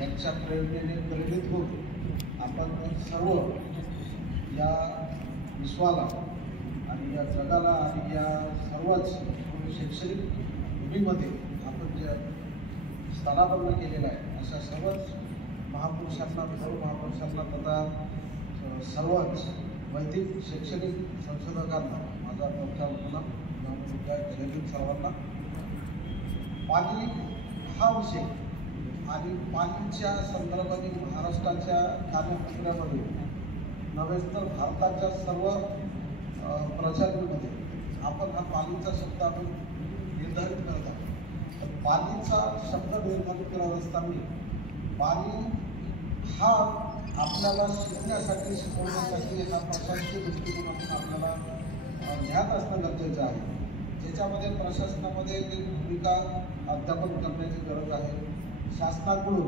यांच्या प्रेरणेने प्रेरित होऊन आपण सर्व या विश्वाला आणि या जगाला आणि या सर्वच शैक्षणिक भूमीमध्ये आपण जे स्थानापन्न केलेलं आहे अशा सर्वच महापुरुषांना सर्व महापुरुषांना तथा सर्वच वैदिक शैक्षणिक संशोधकांना माझा मोठा जय भीम सर्वांना. पाणी हा विषय आणि पाणीच्या संदर्भाने महाराष्ट्राच्या कार्यक्षेत्रामध्ये नव्हे तर भारताच्या सर्व प्रजातीमध्ये आपण हा पाणीचा शब्द आपण निर्धारित करत आहोत. तर पाणीचा शब्द निर्धारित करत असताना पाणी हा आपल्याला शिकण्यासाठी शिकवण्यासाठी हा प्रशासकीय दृष्टिकोनातून आपल्याला ज्ञात असणं गरजेचं आहे. ज्याच्यामध्ये प्रशासनामध्ये जी भूमिका अध्यापन करण्याची गरज आहे. शासनाकडून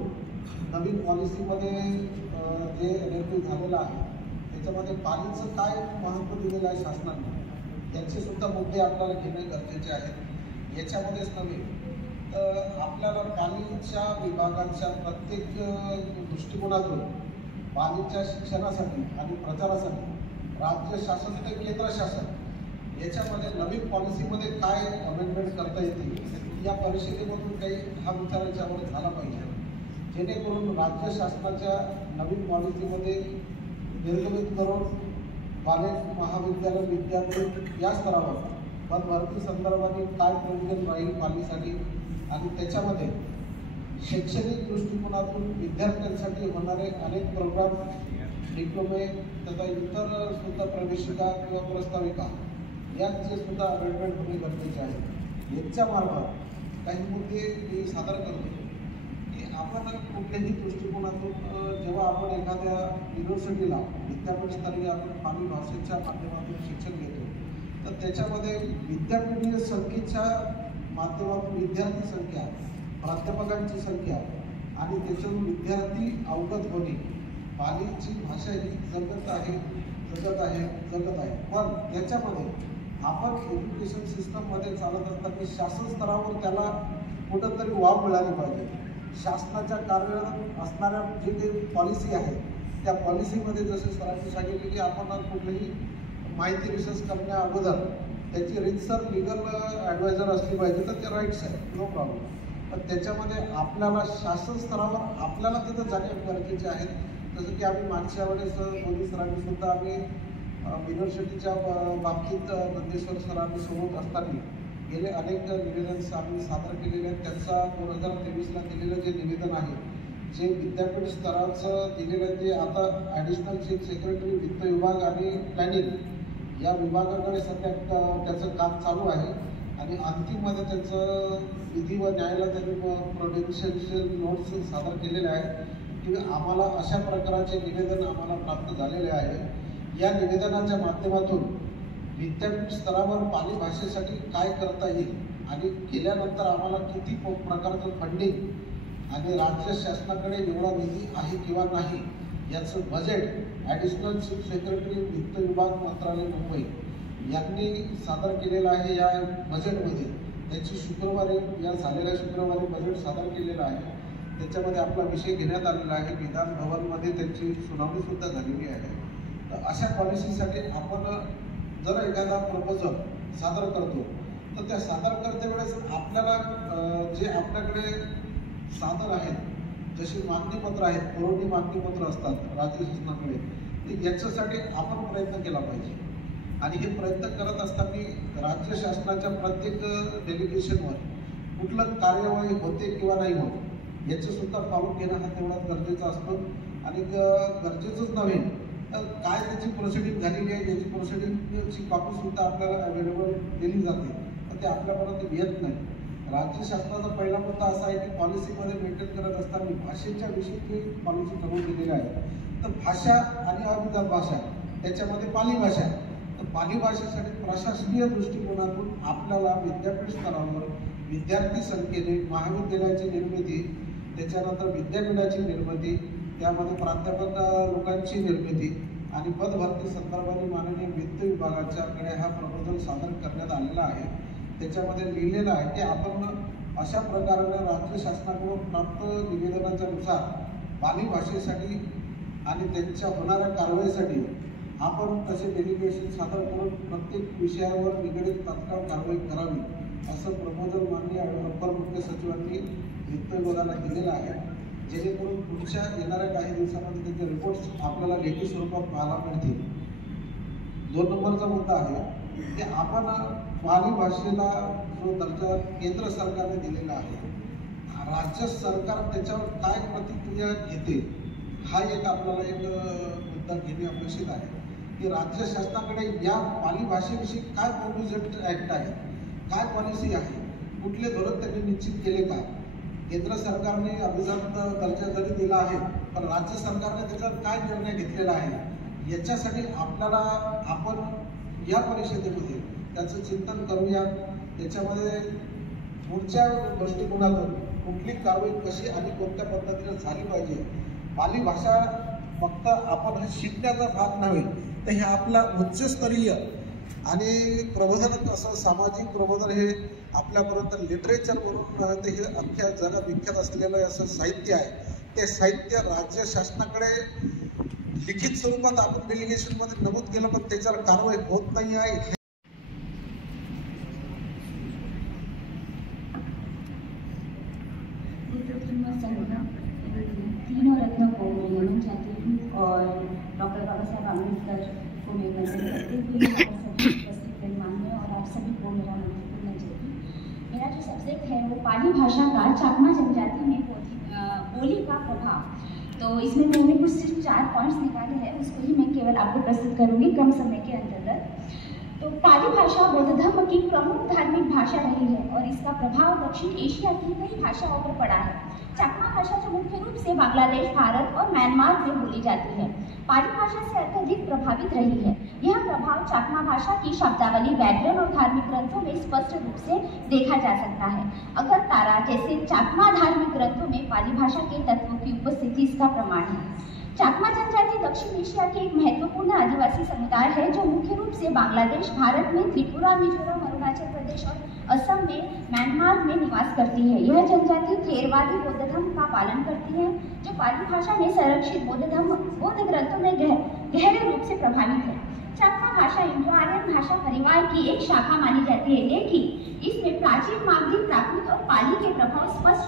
नवीन पॉलिसीमध्ये जे निर्णय झालेला आहे त्याच्यामध्ये पाणीचं काय महत्त्व दिलेलं आहे शासनाने याचे सुद्धा मुद्दे आपल्याला घेणे गरजेचे आहेत. याच्यामध्येच नव्हे तर आपल्याला पाणीच्या विभागाच्या प्रत्येक दृष्टिकोनातून पाणीच्या शिक्षणासाठी आणि प्रचारासाठी राज्य शासन आणि केंद्र शासन याच्यामध्ये नवीन पॉलिसीमध्ये काय अमेंडमेंट करता येतील या परिषदेमधून काही हा विचार याच्यावर झाला पाहिजे, जेणेकरून राज्य शासनाच्या नवीन पॉलिसीमध्ये निर्गमित करून कॉलेज महाविद्यालय विद्यापीठ या स्तरावर पदभरती संदर्भाने काय प्रयोजन राहील पाणीसाठी आणि त्याच्यामध्ये शैक्षणिक दृष्टिकोनातून विद्यार्थ्यांसाठी होणारे अनेक प्रोग्राम डिप्लोमे तथा इतर सुद्धा प्रवेशिका किंवा प्रस्ताविका यांचे सुद्धा अमेंडमेंट होणे गरजेचे आहे. याच्या मार्फत काही मुद्दे मी सादर करतो की आपण कुठल्याही दृष्टिकोनातून जेव्हा आपण एखाद्या युनिव्हर्सिटीला विद्यापीठस्तरीय आपण पाणी भाषेच्या माध्यमातून शिक्षण घेतो तर त्याच्यामध्ये विद्यापीठीय संख्येच्या माध्यमातून विद्यार्थी संख्या प्राध्यापकांची संख्या आणि त्याच्यातून विद्यार्थी अवगत होणे. पाणीची भाषा ही जगत आहे. पण त्याच्यामध्ये आपण एज्युकेशन सिस्टममध्ये चालत असताना शासन स्तरावर त्याला कुठंतरी वाव मिळाली पाहिजे. शासनाच्या कार्यरत असणाऱ्या जे काही पॉलिसी आहे त्या पॉलिसीमध्ये जसे सरांनी सांगितले की आपण कुठलीही माहिती रिसर्च करण्या अगोदर त्याची रितसर लिगल ॲडवायझर असली पाहिजे तर ते राईट्स आहे, नो प्रॉब्लेम. पण त्याच्यामध्ये आपल्याला शासन स्तरावर आपल्याला तिथं जाणे गरजेचे आहेत. जसं की आम्ही मागच्या वेळेस मोदी सरांनी सुद्धा आम्ही युनिव्हर्सिटीच्या बाबतीत नंदेश्वर सरांनी सोबत असताना गेले अनेक निवेदन आम्ही सादर केलेले आहेत. त्यांचा 2023ला दिलेलं जे निवेदन आहे जे विद्यापीठ स्तराचं दिलेलं जे आता ॲडिशनल चीफ सेक्रेटरी वित्त विभाग आणि प्लॅनिंग या विभागाकडे सध्या त्याचं काम चालू आहे आणि अंतिममध्ये त्यांचं विधी व न्यायालय त्यांनी प्रोडेन्शियल नोट्स सादर केलेले आहेत की आम्हाला अशा प्रकारचे निवेदन आम्हाला प्राप्त झालेले आहे. या निवेदनाच्या माध्यमातून विद्यापीठ स्तरावर पाणी भाषेसाठी काय करता येईल आणि केल्यानंतर आम्हाला किती प्रकारचं फंडिंग आणि राज्य शासनाकडे एवढा निधी आहे किंवा नाही याचं बजेट ॲडिशनल चीफ सेक्रेटरी वित्त विभाग मंत्रालय मुंबई यांनी सादर केलेलं आहे. या बजेटमध्ये त्याची या झालेल्या शुक्रवारी बजेट सादर केलेलं आहे. त्याच्यामध्ये आपला विषय घेण्यात आलेला आहे. विधान भवनमध्ये त्यांची सुनावणीसुद्धा झालेली आहे. तर अशा पॉलिसीसाठी आपण जर एखादा प्रपोजल सादर करतो तर त्या सादर करते वेळेस आपल्याला जे आपल्याकडे साधन आहेत जशी मागणीपत्र आहेत पुरवणी मागणीपत्र असतात राज्य शासनाकडे ते याच्यासाठी आपण प्रयत्न केला पाहिजे. आणि हे प्रयत्न करत असताना राज्य शासनाच्या प्रत्येक डेलिगेशनवर कुठलं कार्यवाही होते किंवा नाही होत याचं सुद्धा पाहून घेणं हा तेवढा गरजेचा असतो. आणि गरजेचंच नव्हे तर काय त्याची प्रोसिडिंग झालेली आहे याची प्रोसिडिंगची कॉपीसुद्धा आपल्याला अवेलेबल दिली जाते तर ते आपल्यापर्यंत येत नाही. राज्य शासनाचा पहिला मुद्दा असा आहे की पॉलिसीमध्ये मेंटेन करत असताना भाषेच्या विषयी पॉलिसी ठरवून दिलेली आहे. तर भाषा आणि अभिजात भाषा त्याच्यामध्ये पाली भाषा. तर पाली भाषेसाठी प्रशासकीय दृष्टिकोनातून आपल्याला विद्यापीठ स्तरावर विद्यार्थी संख्येने महाविद्यालयाची निर्मिती त्याच्यानंतर विद्यापीठाची निर्मिती त्यामध्ये प्राध्यापक लोकांची निर्मिती आणि पदभरती संदर्भाने माननीय वित्त विभागाच्याकडे हा प्रपोजल सादर करण्यात आलेला आहे. त्याच्यामध्ये लिहिलेलं आहे की आपण अशा प्रकारे राज्य शासनाकडून प्राप्त निवेदनाच्या नुसार पाली भाषेसाठी आणि त्यांच्या होणाऱ्या कारवाईसाठी आपण तसे डेलिगेशन सादर करून प्रत्येक विषयावर निगडीत तात्काळ कारवाई करावी असं प्रपोजल माननीय अपर मुख्य सचिवांनी वित्त विभागाला दिलेलं आहे, जेणेकरून पुढच्या येणाऱ्या काही दिवसांमध्ये त्याचे रिपोर्ट्स आपल्याला लेखी स्वरूपात पाहायला मिळतील. 2 नंबरचा मुद्दा आहे की आपण पाली भाषेला जो दर्जा केंद्र सरकारने दिलेला आहे, राज्य सरकार त्याच्यावर काय प्रतिक्रिया घेते हा एक आपल्याला एक मुद्दा घेणे अपेक्षित आहे की राज्य शासनाकडे या पाली भाषेविषयी काय प्रोव्हिजन ॲक्ट आहे, काय पॉलिसी आहे, कुठले धोरण त्यांनी निश्चित केले का. केंद्र सरकारने अभिजात दर्जा जरी दिला आहे पण राज्य सरकारने त्याच्यावर काय निर्णय घेतलेला आहे याच्यासाठी आपल्याला आपण या परिषदेमध्ये त्याचं चिंतन करूया. त्याच्यामध्ये पुढच्या दृष्टिकोनातून कुठली कारवाई कशी आणि कोणत्या पद्धतीने झाली पाहिजे. पाली भाषा फक्त आपण शिकण्याचा भाग नव्हे तर हे आपला उच्चस्तरीय आणि प्रबोधन असं सामाजिक प्रबोधन हे आपल्यापर्यंत लिटरेचर म्हणून ते हे अख्ख्या जगात विख्यात असलेलं असं साहित्य आहे. ते साहित्य राज्य शासनाकडे लिखित स्वरूपात आपण डेलिगेशनमध्ये नमूद केलं पण त्याच्यावर कारवाई होत नाही आहे. तीनों रत्नों को मैं नमन चाहती हूँ और डॉक्टर बाबा साहब आम्बेडकर को मैं वंदन करते हुए सभी उपस्थित गणमान्य और आप सभी को मेरा महत्वपूर्ण जयंती. मेरा जो सब्जेक्ट है वो पाली भाषा का चाकमा जनजाति में बोली का प्रभाव. तो इसमें मैंने कुछ सिर्फ 4 पॉइंट्स निकाले हैं, उसको ही मैं केवल आपको प्रस्तुत करूँगी कम समय के अंतर्गत. तो पाली भाषा बौद्ध धर्म की प्रमुख धार्मिक भाषा रही है और इसका प्रभाव दक्षिण एशिया की कई भाषाओं पर पड़ा है. चाकमा भाषा जो मुख्य रूप से बांग्लादेश, भारत और म्यांमार में बोली जाती है, पाली भाषा से अत्यधिक प्रभावित रही है. यह प्रभाव चाकमा भाषा की शब्दावली, व्याकरण और धार्मिक ग्रंथों में स्पष्ट रूप से देखा जा सकता है. अगर तारा जैसे चाकमा धार्मिक ग्रंथों में पाली भाषा के तत्वों की उपस्थिति इसका प्रमाण है. चाकमा जनजाति दक्षिण एशिया के एक महत्वपूर्ण आदिवासी समुदाय है जो मुख्य रूप से बांग्लादेश, भारत में त्रिपुरा, मिजोरम, अरुणाचल प्रदेश और असम में म्यांमार में निवास करती है. यह जनजाति थेरवादी बौद्ध धर्म का पालन करती है जो पाली भाषा में संरक्षित बौद्ध ग्रंथों में गहरे रूप से प्रभावित है. चाकमा भाषा इंडो आर्यन भाषा परिवार की एक शाखा मानी जाती है, लेकिन इसमें प्राचीन, मागधी, प्राकृत और पाली के प्रभाव स्पष्ट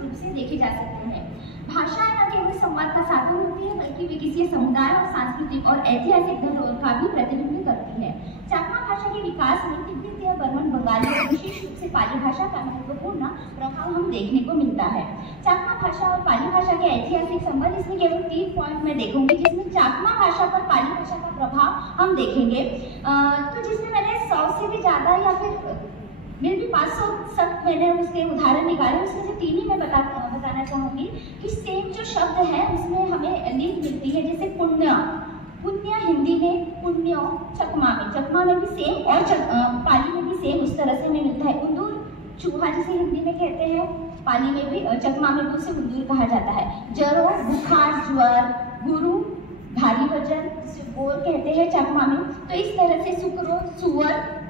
रूप से देखे जा सकते हैं. भाषा न केवल संवाद का साधन होती है बल्कि वे किसी समुदाय और सांस्कृतिक और ऐतिहासिक धरोहर का भी प्रतिनिधित्व करती है. चाकमा भाषा के विकास में तिब्बतीय, बर्मन, बंगाली और विशेष रूप से पाली भाषा का महत्वपूर्ण प्रभाव हम देखने को मिलता है. चाकमा भाषा और पाली भाषा के ऐतिहासिक संबंध, इसमें केवल 3 पॉइंट मैं देखूंगी जिसमें चाकमा भाषा पर पाली भाषा का प्रभाव हम देखेंगे. तो जिसमें मैंने 100 से भी ज्यादा या फिर मेरे भी 500 तक मैंने उसके उदाहरण निकाले, उसमें से 3 ही मैं बताना चाहूंगी कि सेम जो शब्द है उसमें हमें लिंक मिलती है. जैसे पुण्य हिंदी में, पुण्यो चकमा में भी सेम और पाली में भी सेम उस तरह से हमें मिलता है. उंदूर चूहा जिसे हिंदी में कहते हैं, पाली में भी, चकमा में भी उसे उंदूर कहा जाता है. जरो बुखार, ज्वर, गुरु भारी वजन जिसे गोर कहते हैं चकमा में. तो इस तरह से सुकरो सुअर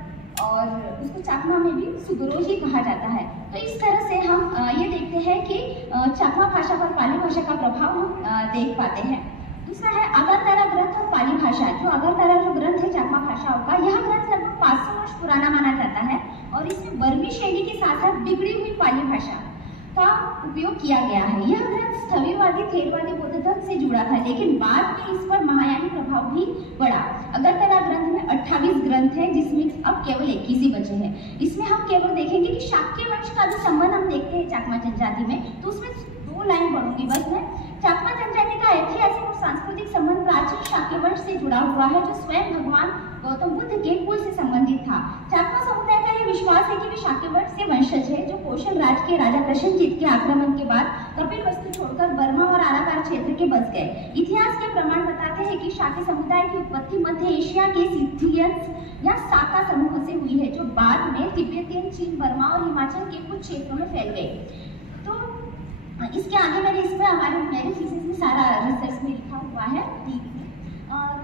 और उसको चाकमा में भी सुगरो ही कहा जाता है. तो इस तरह से हम ये देखते हैं कि चाकमा भाषा पर पाली भाषा का प्रभाव हम देख पाते हैं. दूसरा है अगरतला ग्रंथ और पाली भाषा. जो अगरतला जो ग्रंथ है चाकमा भाषाओं का, यह ग्रंथ लगभग 500 वर्ष पुराना माना जाता है और इसमें बर्मी शैली के साथ साथ बिगड़ी हुई पाली भाषा का उपयोग किया गया है. यह ग्रंथ स्थविरवादी, थेरवादी बौद्ध धर्म से जुड़ा था, लेकिन बाद में इस पर महायानी प्रभाव भी बढ़ा. अगरतला ग्रंथ में 28 ग्रंथ है जिसमें अब केवल 21 ही बचे हैं. इसमें हम केवल देखेंगे कि शाक्य वंश का जो संबंध हम देखते हैं चाकमा जनजाति में, तो उसमें 2 लाइन पढ़ूंगी बस मैं. चाकमा जनजाति का ऐतिहासिक और सांस्कृतिक संबंध प्राचीन शाक्य वंश से जुड़ा हुआ है जो स्वयं भगवान गौतम बुद्ध के कुल से संबंधित था. चाकमा समुदाय का यह विश्वास है कि वे शाक्य वंश से वंशज है जो कौशल राज के राजा प्रसेनजीत के आक्रमण के बाद कपिलवस्तु छोड़कर बर्मा और आराकान क्षेत्र के बस गए. इतिहास के प्रमाण बताते हैं कि शाक्य समुदाय की उत्पत्ति मध्य एशिया के सिथियंस या साका समूह से हुई है जो बाद में तिब्बतियन, चीन, बर्मा और हिमाचल के कुछ क्षेत्रों में फैल गए. तो इसके आगे मैंने इसमें मेरे थीसिस में सारा रिसर्च में लिखा हुआ है.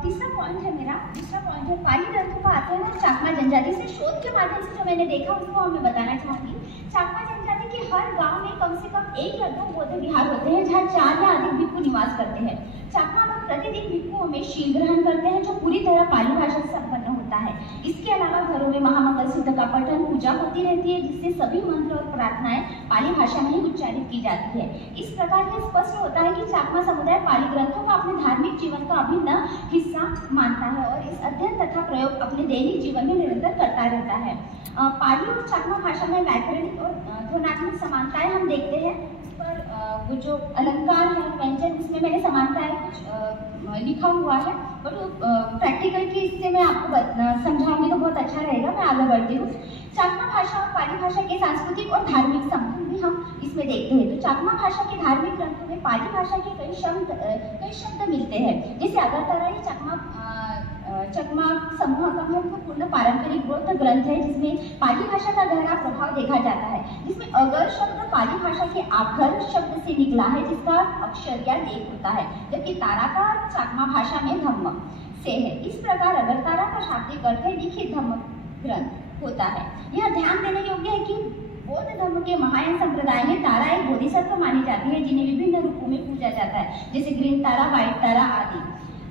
तीसरा पॉइंट है मेरा, दूसरा पॉइंट है पाली ग्रंथों का अध्ययन और चाकमा जनजाति से शोध के माध्यम से जो मैंने देखा उसको मैं बताना चाहूंगी चाकमा जनजाति के हर गांव में कम से कम 1 या 2 बौद्ध विहार होते हैं जहाँ 4 या अधिक भिक्खु निवास करते हैं। चाकमा लोग प्रतिदिन भिक्षुओं में शील ग्रहण करते हैं जो पूरी तरह पाली भाषा से संपन्न होता है। इसके अलावा घरों में महामंगल सूत्र का पठन पूजा होती रहती है जिससे सभी मंत्र और प्रार्थनाएं पाली भाषा में ही उच्चारित की जाती है। इस प्रकार यह स्पष्ट होता है कि चाकमा समुदाय पाली ग्रंथों को अपने धार्मिक जीवन का अभिन्न हिस्सा मानता है और इस अध्ययन तथा प्रयोग अपने दैनिक जीवन में निरंतर करता रहता है। पाली और चाकमा भाषा में व्याकरणिक और ध्वन्यात्मक समानताएं हम देखते हैं। पर वो जो अलंकार है व्यंजन उसमें मैंने समानताएं कुछ लिखा हुआ है, बट प्रैक्टिकल की इससे मैं आपको समझाऊंगी तो बहुत अच्छा रहेगा। मैं आगे बढ़ती हूँ। चाकमा भाषा और पाली भाषा के सांस्कृतिक और धार्मिक संबंध भी हम इसमें देखते हैं। तो चाकमा भाषा के धार्मिक ग्रंथों में पाली भाषा के कई शब्द मिलते हैं। जैसे अगरतला ये चकमा समूह का महत्वपूर्ण पारंपरिक बौद्ध ग्रंथ है जिसमें पाली भाषा का गहरा प्रभाव देखा जाता है, जिसमें अगर शब्द पाली भाषा के आखर शब्द से निकला है जिसका अक्षर या लेख होता है, जबकि तारा का चाकमा भाषा में धम्म से है। इस प्रकार अगरतला का शाब्दिक अर्थ है लिखित धम्म ग्रंथ होता है। यह ध्यान देने योग्य है कि बौद्ध धर्म के महायान संप्रदाय में तारा एक बोधिसत्व मानी जाती है जिन्हें विभिन्न रूपों में पूजा जाता है, जैसे ग्रीन तारा, व्हाइट तारा आदि।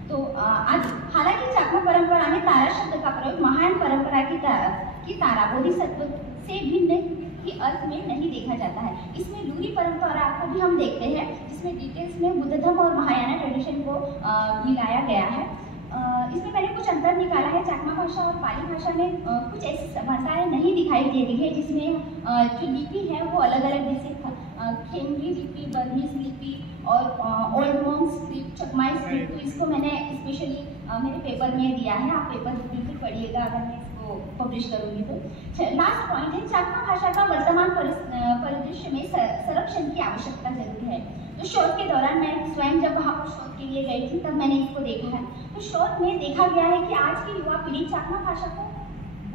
तो आज हालांकि चाकमा परंपरा में तारा शब्द का प्रयोग महायान परंपरा की तारा बोधिसत्व से भिन्न के अर्थ में नहीं देखा जाता है। इसमें लूरी परंपरा को भी हम देखते हैं जिसमें डिटेल्स में बुद्ध धर्म और महायाना ट्रेडिशन को मिलाया गया है। इसमें मैंने कुछ अंतर निकाला है। चाकमा भाषा और पाली भाषा में कुछ ऐसी समानताएं नहीं दिखाई दे रही है जिसमें जो लिपि है वो अलग अलग, जैसे खेमरी लिपि, बर्मीज लिपि और ओल्ड मोंग स्क्रिप्ट, चकमाई स्क्रिप्ट। तो इसको मैंने स्पेशली मेरे पेपर में दिया है, आप पेपर बिल्कुल पढ़िएगा अगर मैं इसको पब्लिश करूंगी तो। लास्ट पॉइंट है चाकमा भाषा का वर्तमान परिदृश्य में संरक्षण की आवश्यकता जरूर है। तो शोध के दौरान मैं स्वयं जब वहाँ पर शोध के लिए गई थी तब मैंने इसको देखा है। तो शोध में देखा गया है कि आज की युवा पीढ़ी चाकमा भाषा को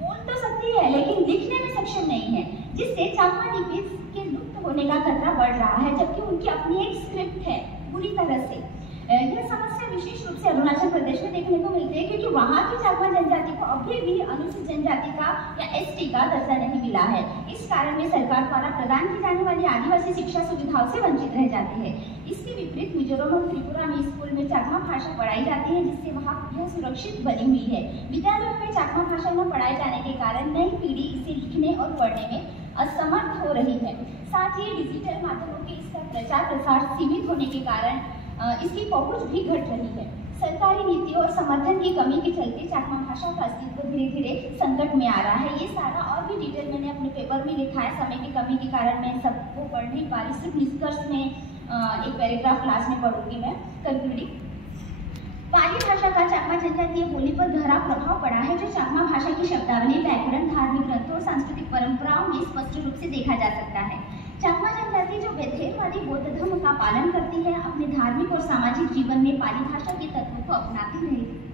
बोल तो सकती है लेकिन लिखने में सक्षम नहीं है, जिससे चाकमा लिपि के लुप्त होने का खतरा बढ़ रहा है, जबकि उनकी अपनी एक स्क्रिप्ट है पूरी तरह से। यह समस्या विशेष रूप से अरुणाचल प्रदेश में देखने को मिलती है क्योंकि वहाँ की चाकमा जनजाति को अभी भी अनुसूचित जनजाति का या एसटी का दर्जा नहीं मिला है। इस कारण में सरकार द्वारा प्रदान की जाने वाली आदिवासी शिक्षा सुविधाओं से वंचित रह जाती है। इसके विपरीत मिजोरम और त्रिपुरा में स्कूल में चाकमा भाषा पढ़ाई जाती है जिससे वहाँ यह सुरक्षित बनी हुई है। विद्यालयों में चाकमा भाषा न पढ़ाए जाने के कारण नई पीढ़ी इसे लिखने और पढ़ने में असमर्थ हो रही है। साथ ही डिजिटल माध्यमों के इसका प्रचार प्रसार सीमित होने के कारण इसकी पहुंच भी घट रही है। सरकारी नीतियों और समर्थन की कमी के चलते चाकमा भाषा का अस्तित्व धीरे धीरे संकट में आ रहा है। ये सारा और भी डिटेल मैंने अपने पेपर में लिखा है। समय की कमी के कारण मैं सबको पढ़ नहीं पा रही, सिर्फ निष्कर्ष में एक पैराग्राफ क्लास में पढ़ूंगी मैं। कंक्लूडिंग, पाली भाषा का चाकमा जनजातीय बोली पर गहरा प्रभाव पड़ा है जो चाकमा भाषा की शब्दावली, व्याकरण, धार्मिक ग्रंथों और सांस्कृतिक परंपराओं में स्पष्ट रूप से देखा जा सकता है। चाकमा जनजाति जो वैद्यवादी बौद्ध धर्म का पालन करती है अपने धार्मिक और सामाजिक जीवन में पाली भाषा के तत्वों को अपनाती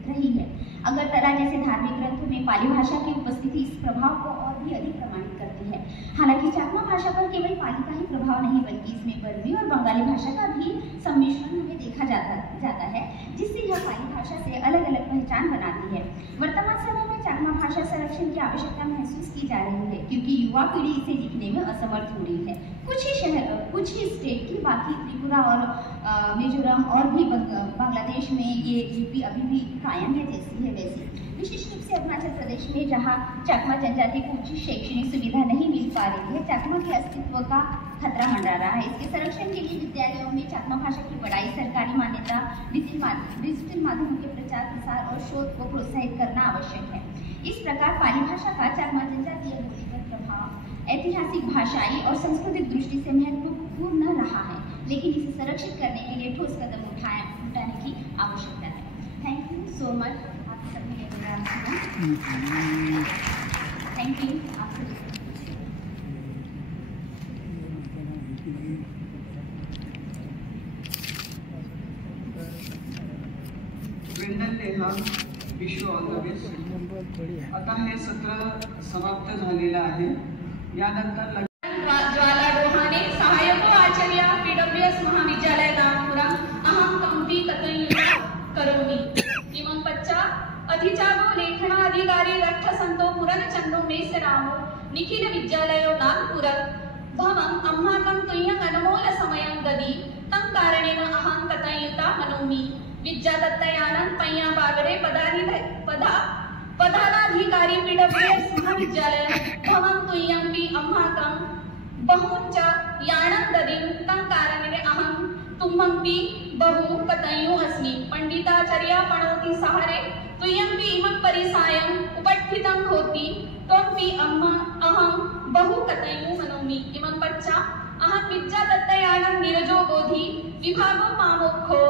रही है। अगरतला जैसे धार्मिक ग्रंथों में पाली भाषा की उपस्थिति इस प्रभाव को और भी अधिक प्रमाणित करती है। हालांकि चाकमा भाषा पर केवल पाली का ही प्रभाव नहीं बल्कि इसमें बर्मी और बंगाली भाषा का भी सम्मिश्रण हमें देखा जाता है जिससे यह पाली भाषा से अलग अलग पहचान बनाती है। वर्तमान समय में चाकमा भाषा संरक्षण की आवश्यकता महसूस की जा रही है क्योंकि युवा पीढ़ी इसे लिखने में असमर्थ हो रही है। कुछ ही स्टेट की, बाकी त्रिपुरा और मिजोरम और भी बांग्लादेश में ये लिपि अभी भी कायम है जैसी है वैसी। विशेष रूप से अरुणाचल प्रदेश में जहाँ चाकमा जनजाति को उचित शैक्षणिक सुविधा नहीं मिल पा रही है, चाकमा के अस्तित्व का खतरा मंडरा रहा है। इसके संरक्षण के लिए विद्यालयों में चाकमा भाषा की पढ़ाई, सरकारी मान्यता, डिजिटल माध्यमों के प्रचार प्रसार और शोध को प्रोत्साहित करना आवश्यक है। इस प्रकार पाली भाषा का चाकमा जनजातीय बोली पर प्रभाव ऐतिहासिक, भाषाई और सांस्कृतिक दृष्टि से महत्वपूर्ण रहा है, लेकिन इसे संरक्षित करने के लिए ठोस कदम उठाने की आवश्यकता है। Thank you so much. आप सभी thank you. Wish all the best. आता हे सत्र समाप्त झालेलं आहे। यानंतर ज्वाला रोहाने, सहायक आचार्य PWS महाविद्यालय नागपुरा, अहम कंपी करोमि। इमं पश्चात् अधिचारो लेखनाधिकारी रट्ठ संतो पुरन चंदो मेसरामो निखिल विद्यालयो नागपुर अम्माकं तुय्यं अनमोल समयं ददी तं कारणेन अहं कथयिता मनोमि। विद्यादत्तयानं पय्या बागडे पदाधिकारी पीडब्ल्यूएस महाविद्यालय भवं तुय्यंपि अम्माकं बहुंच यानं ददीं तं कारणेन अहं तुम्हंपि बहु कथय्यो अस्मि। पंडिताचार्य पणोति सहारे तुयंपि इमं परिसायं उपठितं होति त्वंपि अहं बहु कथय्यो मनोमि। इमं पच्चा अहं विद्यादत्तयानं नीरजो बोधि विभागो मामोक्षो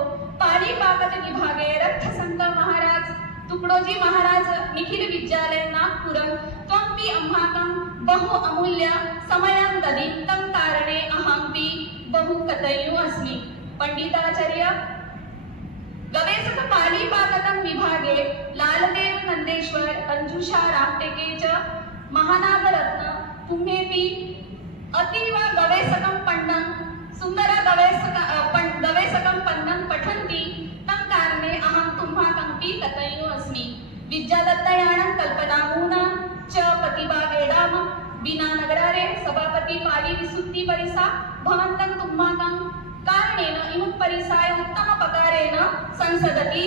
पाली पाकत विभागे रथसंत महाराज तुकडोजी महाराज निखिल विद्यालय नागपुरं त्वंपि अम्माकं बहु अमूल्य समयं ददीं तं कारणे अहंपि बहु कथय्यो अस्मि। पंडिताचार्य गवेषक पाली पाकतं विभागे लालदेव नंदेश्वर अंजुषा रामटेके च महानागरत्न तुम्हेपि अतीव गवेषकं पण्णं सुंदर गवेषकं पण्णं पठन्ति तं कारणे अहं तुम्हाकंपि कथय्यो अस्मि। विद्यादत्तयानं कल्पनामूना च प्रतिभागेडाम बिना नगरारे सभापति पाली विसुत्ति परिसा भवन्तं तुम्हाकं कारणेन इमं परिसाय उत्तम प्रकारेण संसदति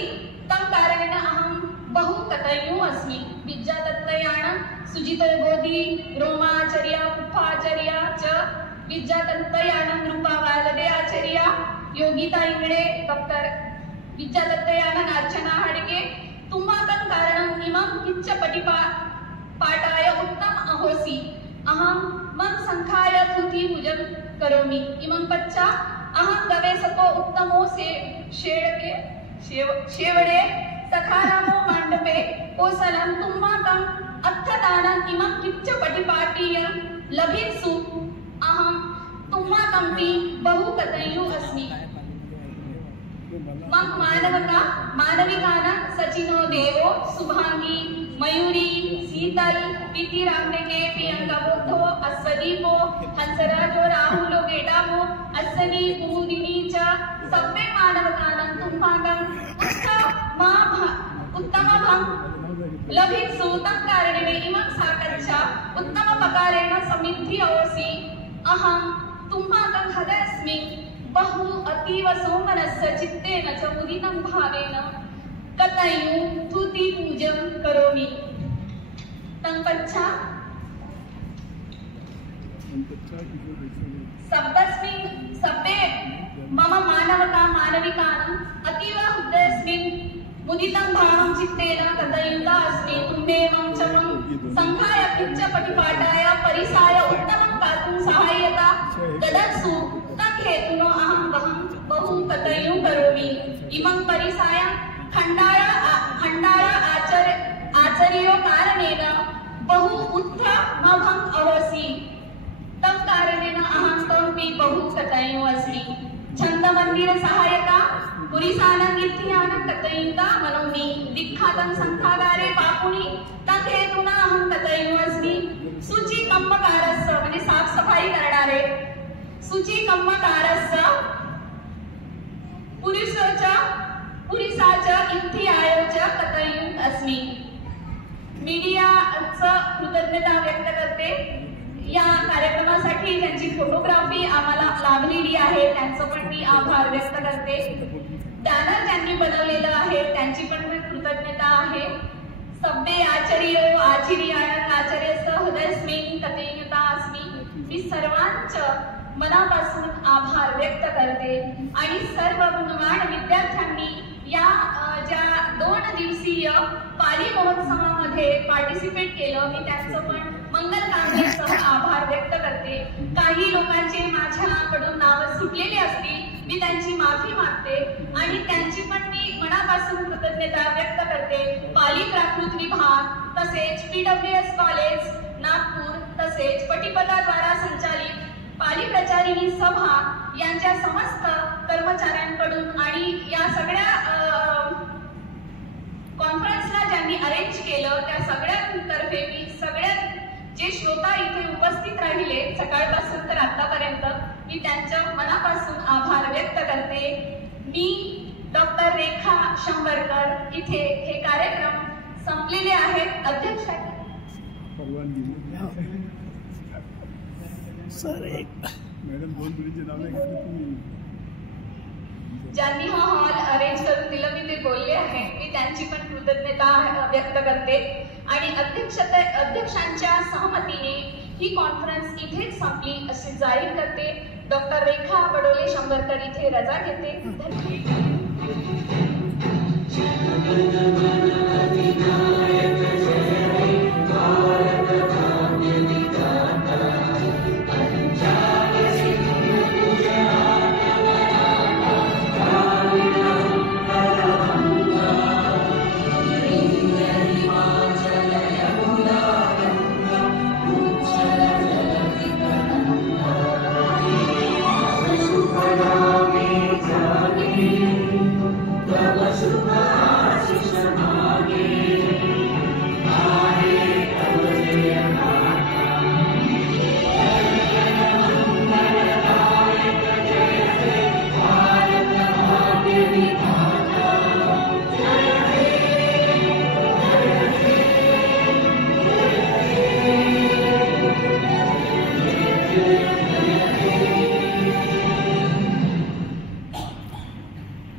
तं कारणेन अहं बहु कथय्यो अस्मि। विद्यादत्तयानं सुजित बोधि रोमाचार्य पुप्पाचार्य च विद्यादत्तयानं रूपा वालदे आचार्य योगिता इंगळे डॉक्टर विद्यादत्तयानं अर्चना हाडके तुम्हाकं कारणं इमं किच्च पाठाय उत्तम अहोसि अहं मम संखाय तुति पूजन करोमि। इमं पच्चा अहं गवेषको उत्तमो शेवडे सखारामो मांडपे कोसलं तुम्हाकं अर्थदानं इमं किच्च पटिपाटीय लभित्सु अहं तुम्हाकंपि बहु कथय्यो अस्मि। मम मानविकानं सचिनो देवो शुभांगी मयूरी शीतल पीति रामनेके प्रियंका बोद्धो अस्वदीपो हंसराजो राहुलो गेडामो अस्सनी कुमुदिनी च सभ्ये मानवकानं तुम्हाकं उत्तमभं लभित्सु तं कारणेन इमं साकच्चा उत्तम प्रकारेण समिद्धि अवसि अहं तुम्हाकं हृदयस्मि बहु अतीव सोमनस्य चित्तेन च मुदितं भावेन कथय्यो तुति पूजं करोमि। तं पच्चा सब्बे मम मानविकानं अतीव हृदयस्मिन् मुदितं भावं चित्तेन कथयिता अस्मि। तुम्हेमं च मम संघाय किच्च पटिपाठाय परिसाय उत्तमं कर्तुं सहायता ददत्सु तं हेतुनो अहं बहु कथय्यो करोमि। इमं परिसायं खण्डाय आचार्यो कारणेन बहु उत्तमभं अवसि तं कारणेन अहं तंपि बहु कथय्यो अस्मि। छंद मंदिर सहायता पुरीसानं इत्यानं कथयिता मनोमि। विख्यातं संस्थागारे बापुनी तं हेतुना अहं कथय्यो अस्मि। सूची कम्मकारस्य म्हणजे साफ सफाई करणारे सूची कम्मकारस्य पुरीसाच्या इत्यायोच्या कथय्यो अस्मि। मीडियाचं कृतज्ञता व्यक्त करते। या कार्यक्रमासाठी त्यांची फोटोग्राफी आम्हाला लाभलेली आहे त्यांचं पण मी आभार व्यक्त करते। बॅनर त्यांनी बनवलेलं आहे त्यांची पण मी कृतज्ञता आहे। सब्बे आचार्यस्य हृदयस्मिन् कृतज्ञता अस्मि। मी सर्वांचं मनापासून आभार व्यक्त करते आणि सर्व गुणवान विद्यार्थ्यांनी या ज्या 2 दिवसीय पाली महोत्सवामध्ये पार्टिसिपेट केलं मी त्यांचं पण मंगल कामनेसह आभार व्यक्त करते। काही लोकांचे माझ्याकडून नाव सुटलेले असतील मी त्यांची माफी मागते आणि त्यांची पण मी मनापासून कृतज्ञता व्यक्त करते। पाली प्राकृत विभाग तसेच पीडब्ल्यूएस कॉलेज नागपूर तसेच पटिपदाद्वारा संचालित पाली प्रचारिणी सभा यांच्या समस्त कर्मचाऱ्यांकडून आणि या सगळ्या कॉन्फरन्सला ज्यांनी अरेंज केलं त्या सगळ्यांतर्फे मी सगळ्या जे श्रोता इथे उपस्थित राहिले सकाळपासून तर आतापर्यंत मी त्यांच्या मनापासून आभार व्यक्त करते। मी डॉक्टर रेखा शंभरकर इथे हे कार्यक्रम संपलेले आहेत। अध्यक्ष सर एक मॅडम 2 मुलींची नावे घेतली तुम्ही. ज्यांनी हा हॉल अरेंज करून दिला मी ते बोलले आहे. मी त्यांची पण कृतज्ञता व्यक्त करते आणि अध्यक्षांच्या सहमतीने ही कॉन्फरन्स इथेच संपली अशी जाहीर करते. डॉक्टर रेखा बडोले शंभरकर इथे रजा घेते.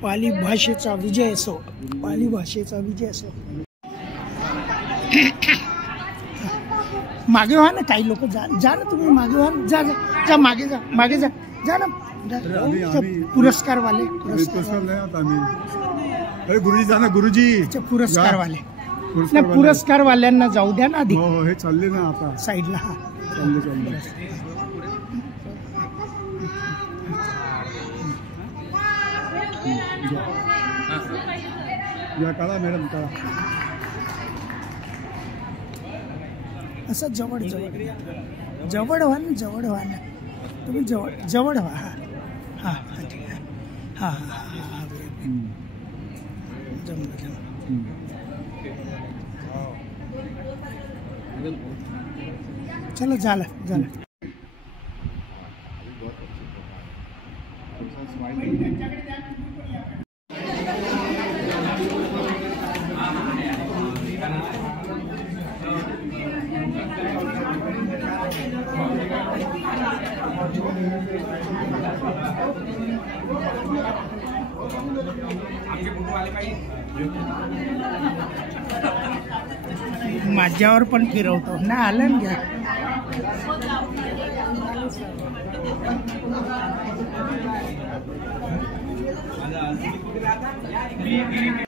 पाली भाषेचा विजय असो, पाली भाषेचा विजय असो. मागे व्हा ना, काही लोक जा ना, तुम्ही मागे व्हा, जा जा जा, मागे जा, मागे जा, जा ना. पुरस्कार वाले, पुरस्कार नाही आता आम्ही. अरे गुरुजी जा ना, गुरुजी पुरस्कार वाले, पुरस्कार वाल्यांना जाऊ द्या ना आधी. हो हे चालले ना आता साईडला. हा चालले. या काढा मॅडम, काढा. असं जवळ जवळ जवळ व्हा ना, जवळ व्हा ना तुम्ही, जवळ जवळ व्हा. हा हा ठीक आहे. हा हा हा हा जमलं जमलं. चलो झालं झालं. माझ्यावर पण फिरवतो ना, आलं ना घ्या. मी